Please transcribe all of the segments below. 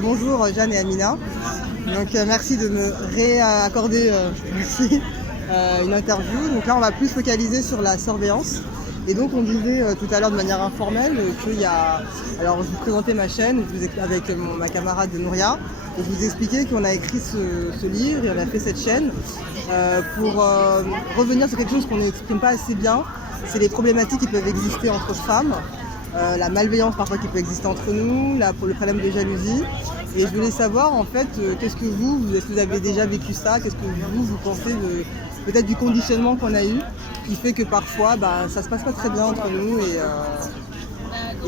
Bonjour Jeanne et Amina. Merci de me réaccorder ici une interview. Donc là on va plus focaliser sur la surveillance. Et donc on disait tout à l'heure de manière informelle qu'il y a... Alors je vous présentais ma chaîne avec ma camarade Nouria. Et je vous expliquais qu'on a écrit ce livre et on a fait cette chaîne pour revenir sur quelque chose qu'on n'exprime pas assez bien. C'est les problématiques qui peuvent exister entre femmes. La malveillance parfois qui peut exister entre nous, le problème de jalousie. Et je voulais savoir en fait, qu'est-ce que est-ce que vous avez déjà vécu ça? Qu'est-ce que vous pensez peut-être du conditionnement qu'on a eu, qui fait que parfois ça se passe pas très bien entre nous et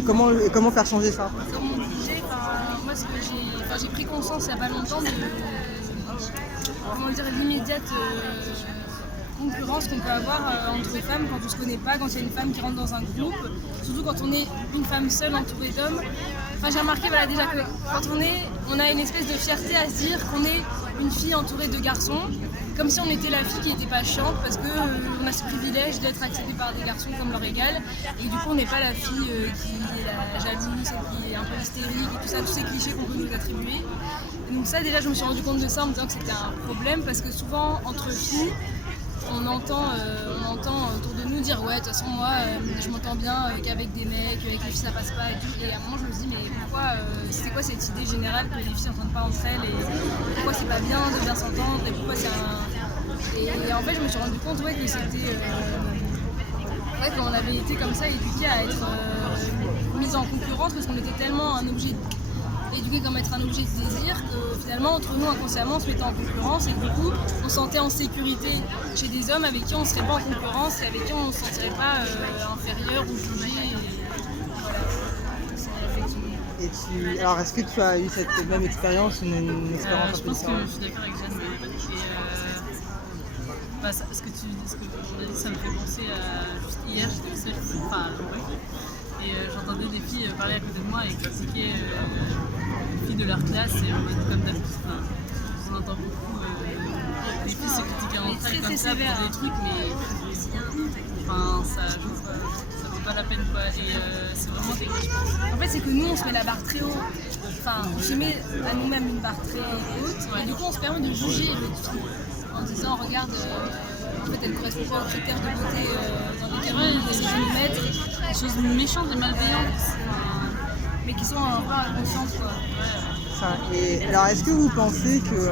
comment faire changer ça? Comme on disait, moi j'ai pris conscience il n'y a pas longtemps de l'immédiate concurrence qu'on peut avoir entre femmes quand on ne se connaît pas, quand il y a une femme qui rentre dans un groupe, surtout quand on est une femme seule entourée d'hommes. J'ai remarqué déjà que quand on a une espèce de fierté à se dire qu'on est une fille entourée de garçons, comme si on était la fille qui n'était pas chiante parce qu'on a ce privilège d'être acceptée par des garçons comme leur égal, et du coup on n'est pas la fille qui est la jalouse, celle qui est un peu hystérique et tout ça, tous ces clichés qu'on peut nous attribuer. Et donc ça déjà je me suis rendu compte de ça en me disant que c'était un problème parce que souvent entre filles, on entend autour de nous dire ouais de toute façon moi je m'entends bien qu'avec des mecs, avec les filles ça passe pas et tout, et à un moment je me dis mais pourquoi c'est quoi cette idée générale que les filles s'entendent pas entre elles et pourquoi c'est pas bien de bien s'entendre et pourquoi c'est un... Et en fait je me suis rendu compte que c'était qu'on avait été comme ça éduqués à être mis en concurrence parce qu'on était tellement un objet éduqué comme être un objet de désir que finalement entre nous inconsciemment on se mettait en concurrence et du coup on se sentait en sécurité chez des hommes avec qui on ne serait pas en concurrence et avec qui on ne se sentirait pas inférieur ou jugé. Et alors est-ce que tu as eu cette même expérience, une expérience Je pense que je suis d'accord avec Jeanne. Ce que tu as dit, ça me fait penser à juste hier, j'étais seule, et j'entendais des filles parler à côté de moi et critiquer les filles de leur classe et en mode comme d'habitude. On entend beaucoup les filles se critiquer entre elles comme ça pour des trucs, mais ça vaut pas la peine quoi. Et c'est vraiment des questions. En fait, c'est que nous on se met la barre très haut. On se met à nous-mêmes une barre très haute et du coup on se permet de juger l'autre fille en disant regarde, en fait elle correspond pas aux critères de beauté dans lesquels on essaie de nous mettre. Des choses méchantes et malveillantes. Mais qui sont un peu inconscientes quoi. Et alors est-ce que vous pensez que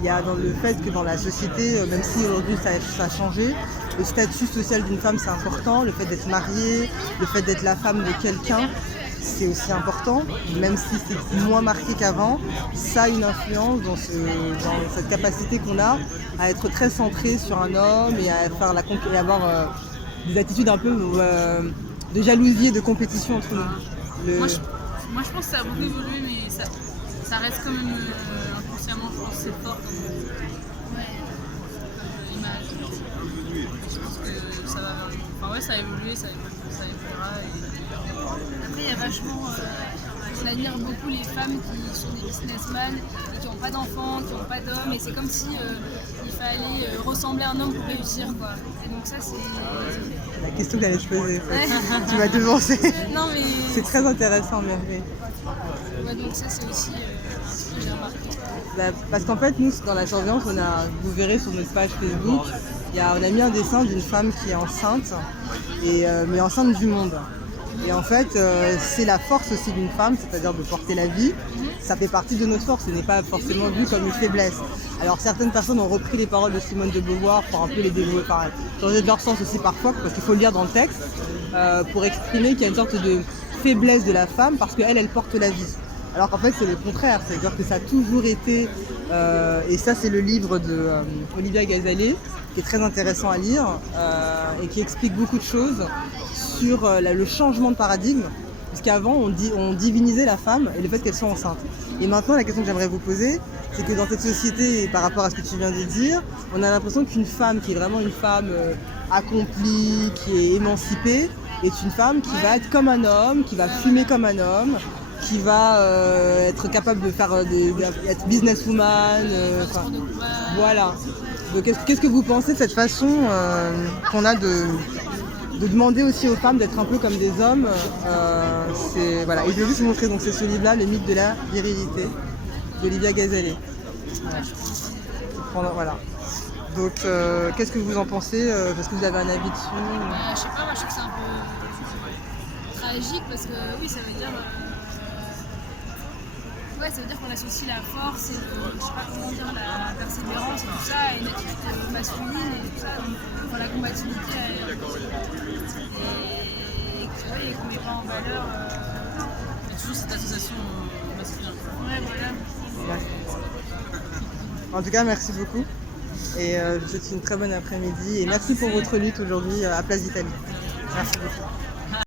il y a dans le fait que dans la société, même si aujourd'hui ça a changé, le statut social d'une femme c'est important, le fait d'être mariée, le fait d'être la femme de quelqu'un, c'est aussi important, même si c'est moins marqué qu'avant, ça a une influence dans cette capacité qu'on a à être très centré sur un homme et à faire et avoir des attitudes un peu de jalousie et de compétition entre nous. Moi je pense que ça a beaucoup évolué, mais ça reste quand même inconsciemment, je pense que c'est fort l'image. Je pense que ça va. Ça a évolué, ça évoluera. Après, il y a vachement. On admire beaucoup les femmes qui sont des businessmen et qui n'ont pas d'enfants, qui n'ont pas d'hommes, et c'est comme si il fallait ressembler à un homme pour réussir quoi. Et donc ça c'est la question que j'allais te poser. Tu m'as devancé. Non mais c'est très intéressant, mais. Ouais, donc ça c'est aussi ce que j'ai remarqué. Parce qu'en fait, nous, dans la surveillance, vous verrez sur notre page Facebook, on a mis un dessin d'une femme qui est enceinte, mais enceinte du monde. Et en fait, c'est la force aussi d'une femme, c'est-à-dire de porter la vie. Ça fait partie de notre force, ce n'est pas forcément vu comme une faiblesse. Alors certaines personnes ont repris les paroles de Simone de Beauvoir pour un peu les développer, changer de leur sens aussi parfois, parce qu'il faut le lire dans le texte, pour exprimer qu'il y a une sorte de faiblesse de la femme parce qu'elle porte la vie. Alors qu'en fait c'est le contraire, c'est-à-dire que ça a toujours été, et ça c'est le livre de Olivia Gazalé, qui est très intéressant à lire et qui explique beaucoup de choses sur le changement de paradigme, puisqu'avant on divinisait la femme et le fait qu'elle soit enceinte. Et maintenant la question que j'aimerais vous poser, c'est que dans cette société, et par rapport à ce que tu viens de dire, on a l'impression qu'une femme qui est vraiment une femme accomplie, qui est émancipée, est une femme qui va être comme un homme, qui va fumer comme un homme, qui va être capable de faire être businesswoman, voilà. Donc, qu'est-ce que vous pensez de cette façon qu'on a de de demander aussi aux femmes d'être un peu comme des hommes. Voilà. Et je vais juste vous montrer, donc c'est ce livre-là, Le mythe de la virilité, d'Olivia Gazalet. Voilà. Donc, qu'est-ce que vous en pensez? Parce que vous avez un avis dessus? Je sais pas, moi je trouve que c'est un peu tragique parce que oui, ça veut dire. Ouais, ça veut dire qu'on associe la force et je sais pas comment dire, la persévérance et tout ça à une attitude masculine et tout ça, donc enfin, la combativité et qu'on met pas en valeur. Il y a toujours cette association masculine. Ouais, voilà. En tout cas, merci beaucoup. Et je vous souhaite une très bonne après-midi. Et merci pour votre lutte aujourd'hui à Place d'Italie. Merci beaucoup.